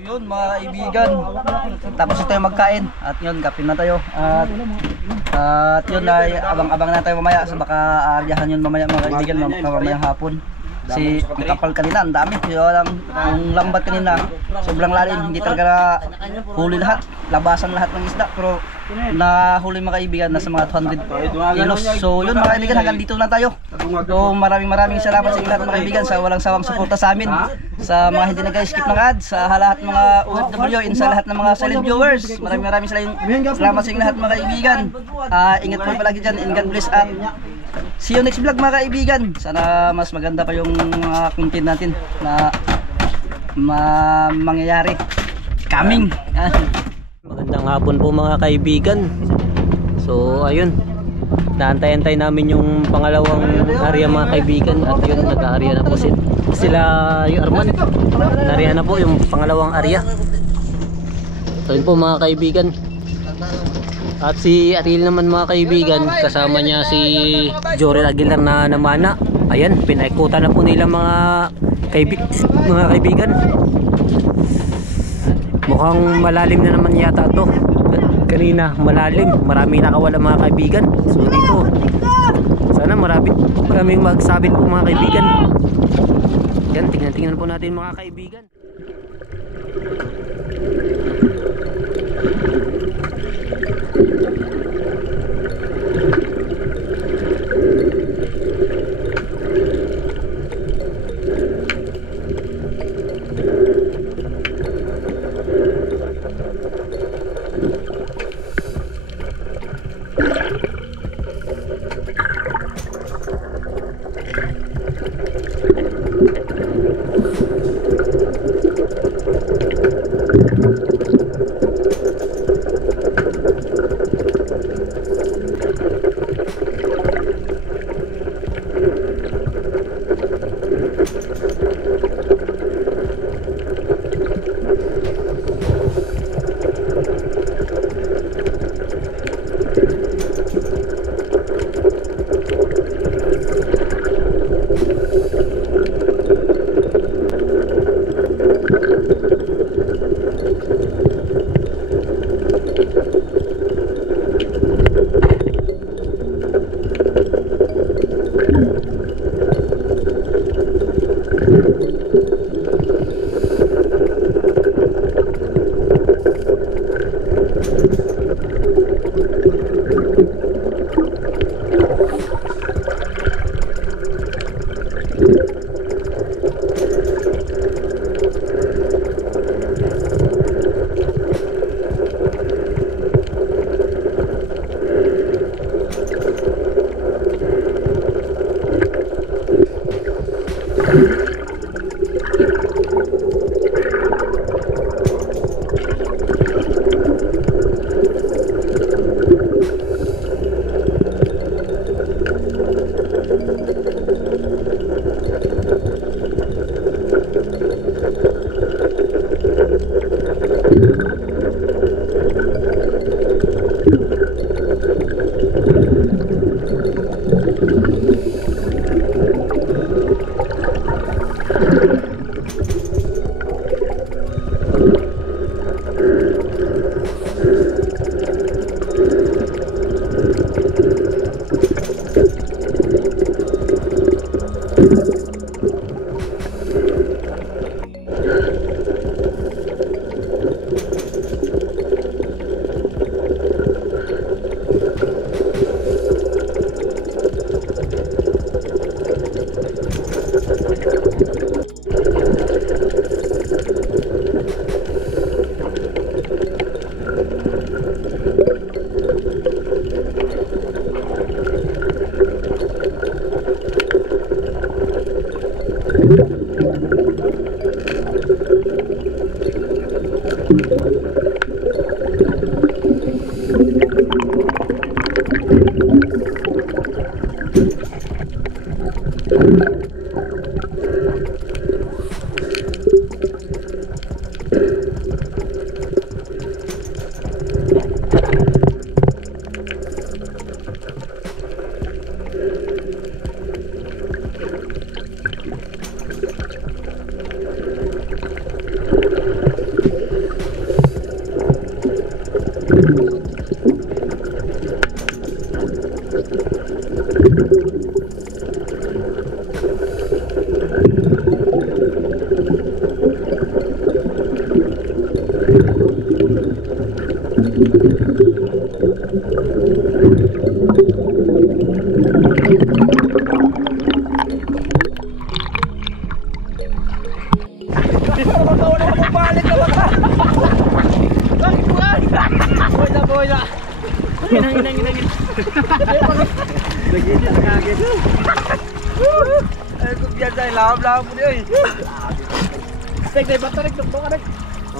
Yun mga kaibigan, tapos na tayo magkain at yun, kapin na tayo at yun ay abang-abang na tayo mamaya so baka aaryahan yun mamaya mga kaibigan mamayang hapon. Si ang kapal kanina, ang dami. Yung lambat kanina, sobrang lalim. Hindi talaga huli lahat. Labasan lahat ng isda. Pero nahuli mga kaibigan, nasa mga 200 kilos. So yun mga kaibigan, hanggang dito na tayo. So maraming salamat sa inyo lahat mga kaibigan sa walang sawang suporta sa amin. Sa mga hindi nag-skip ng ads, sa lahat ng mga OFW, and sa lahat ng mga silent viewers. Maraming salamat sa inyo lahat mga kaibigan. Ingat po palagi dyan, and God bless at see you next vlog mga kaibigan. Sana mas maganda pa yung mga content natin na mangyayari coming. Magandang hapon po mga kaibigan. So ayun, naantay-antay namin yung pangalawang area mga kaibigan. At yun, nag-area na po sila yung Arman. Nag-area na po yung pangalawang area. So yun po mga kaibigan. At si Ariel naman mga kaibigan, kasama niya si Jorel Aguilar na namana. Ayan, pinaikutan na po nila mga kaibigan. Mukhang malalim na naman yata to. Kanina malalim, marami nakawala mga kaibigan. So dito, sana maraming magsabit po mga kaibigan. Yan, tingnan po natin mga kaibigan.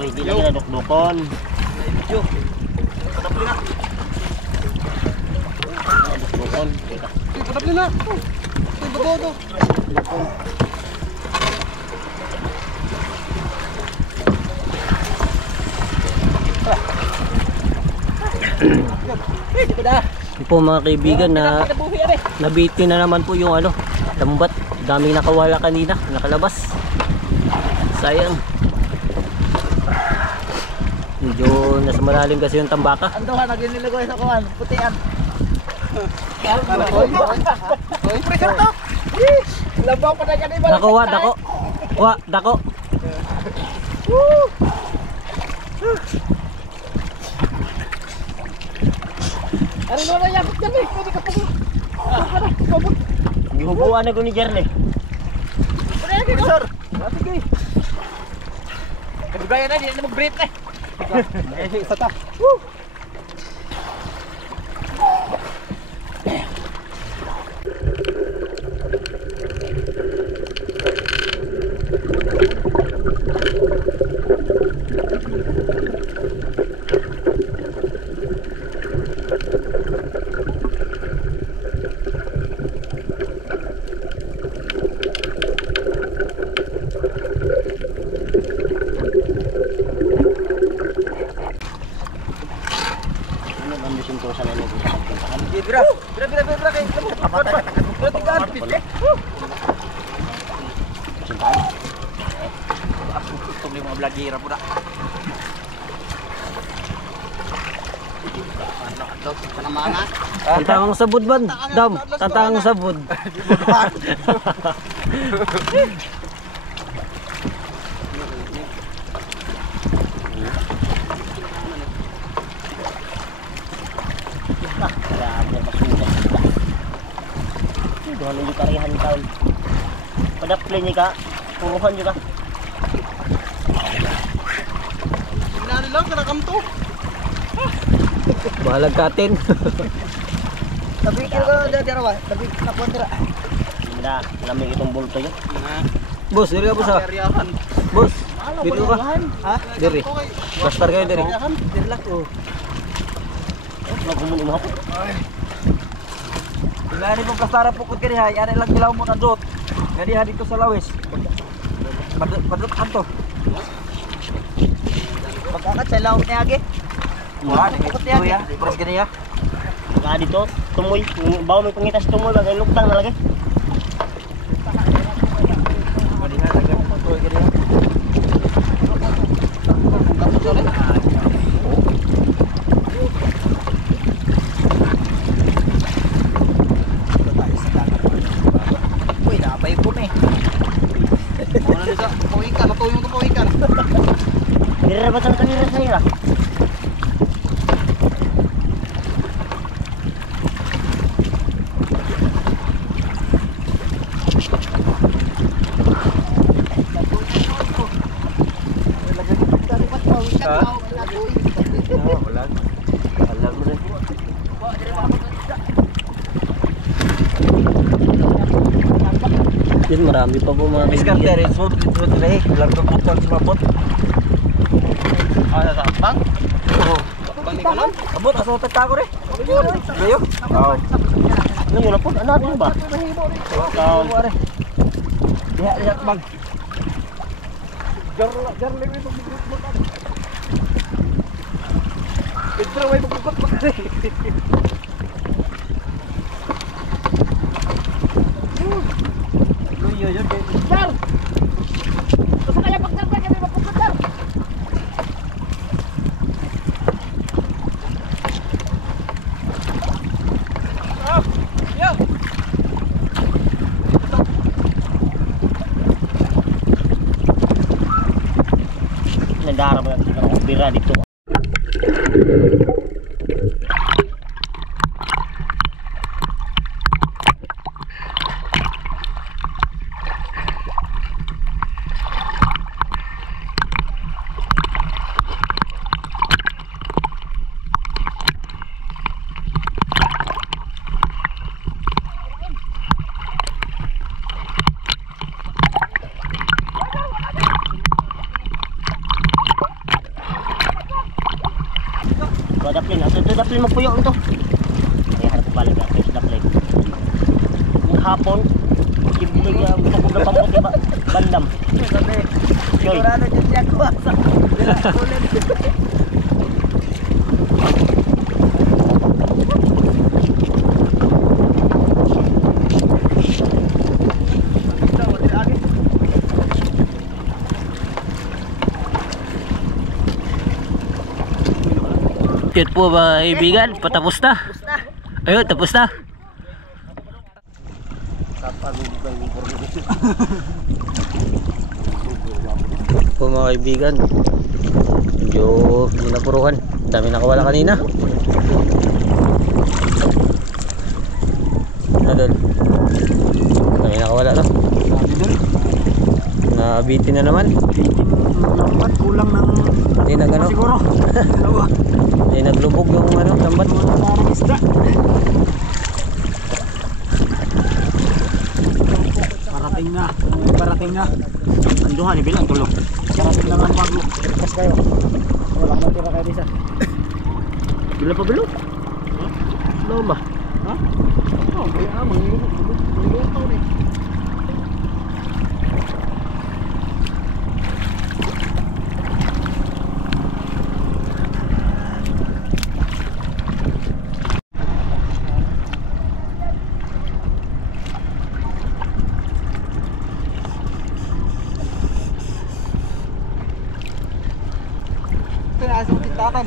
Uy, di lagi na dukdukon. Dukdukon. Yun po mga kaibigan, na nabiti na naman po yung ano, lambat. Daming nakawala kanina, nakalabas. Sayang. Medyo nasa malalim kasi yung tambaka. Ando ka, nagliligoy sa kuwan, putian. Labaw pa na yan, iba. Dako wa, dako. Wa, dako. Ano na yakot yan eh, pwede ka pa. Gihubuan na ko ni Jerle. Sir, sige. Kadugayan na, hindi na mag-brief na. Isa ta. Bira kay. Bira tigaan. Itong mga vlogera po na. Tantang sabud ban, dam, tantang sabud. Doon yung karihan taon. Padaplay niya ka, puruhan niya ka. Sinali lang, kanakam to. Bahalag katin. Nabikil ko na dyan rawa. Nabikil na kontra. Hindi na, lamig itong bulto yun. Boss, diri ka boss ha. Boss, diri ka. Ha? Diri. Pastar kayo diri. Dirlak ko. Nagkumun mo hapon. Ngani pong pastara po kod kani ha. Yan lang dilaw mo na dot. Ngani ha dito sa lawis. Padot kanto. Pagkakat sa law ni age. Wala ni pukot ni age. Pras gani ha. Pagka dito, tumoy. Bawa may pangitas tumoy, bagay luktang na lagi. Ngani ha dagan tuloy gani ha. Nirabatan ka nila sa'yo lah. Alam mo rin. Yun, marami pa po mga Miss kaibigan. Carter, it's food today. Vlog ko po sa mabot. Ah, sa bang? Oo. Bang ni kanon? Abot aso tagtago re. Gayo? Oo. Ano yun na po? Ano natin ba? Kaon. Diha bang. Jar lewi mo bigit mo kan. Pedro way bugkot pa kare. Luyo yo kay. Jar. Sa kaya pagdagdag kami mapukot jar. darap na ako bira dito. Daplin, ito daplin magpuyo ito. Kaya harap ko balik ito daplin. Hapon, kibig ang bukog na pamot ba? Bandam. Sigurado dyan siya ko. Yun po mga kaibigan, patapos na. Ayun, tapos na. Po mga kaibigan, medyo hindi napuruhan. Dami nakawala kanina. Ano doon? Dami nakawala no? Nabitin na naman. Kulang ng Hindi na gano. siguro. Dalawa. Hindi naglubog yung ano, tambat. Parang isda. Parating na. Anduhan ni bilang tulog. Parating na lang bago. Pas kayo. Wala ka natira kayo disa. Bila pa bilo? Ano ba? Ha? Oh, kaya mangluluto rin. Asa mo titatan?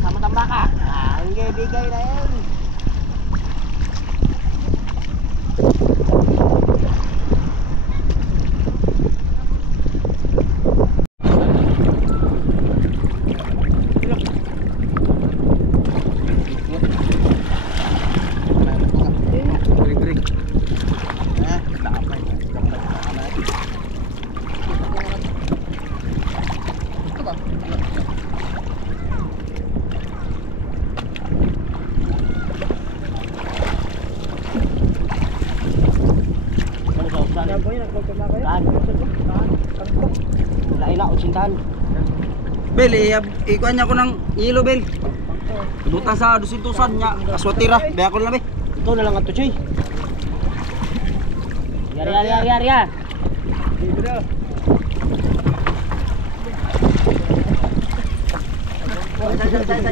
Sama tambah ka. Hindi bigay na yan. Laila o cintahan. Bel, ikuan niya ko ng ilo, Bel. Ibutan sa dusintusan niya. Aswatira, baya ko na, Bel. Ito na lang ato, Choy. Yari.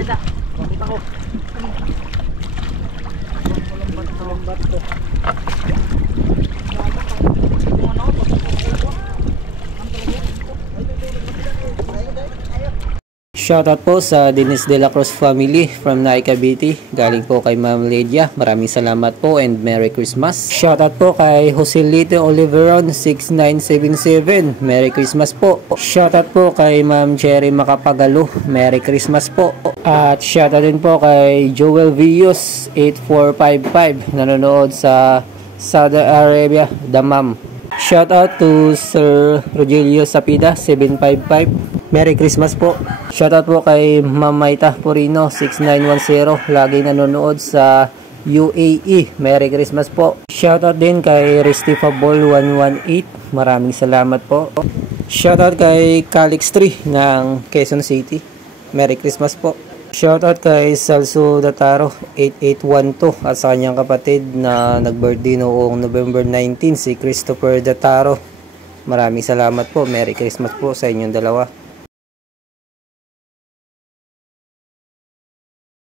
Isa. Pakita ko. Shoutout po sa Dennis De La Cruz family from Naik Cavite. Galing po kay Ma'am Lydia. Maraming salamat po and Merry Christmas. Shoutout po kay Joselito Oliveron 6977. Merry Christmas po. Shoutout po kay Ma'am Cherry Makapagalo. Merry Christmas po. At shoutout din po kay Joel Villos 8455. Nanonood sa Saudi Arabia, Damam. Shoutout to Sir Rogelio Sapida 755. Merry Christmas po. Shoutout po kay Ma'am Maita Purino 6910. Laging nanonood sa UAE. Merry Christmas po. Shoutout din kay Restifable 118. Maraming salamat po. Shoutout kay Calix 3 ng Quezon City. Merry Christmas po. Shoutout kay Salso Dataro 8812 at sa kanyang kapatid na nag-birthday noong November 19, si Christopher Dataro. Maraming salamat po. Merry Christmas po sa inyong dalawa.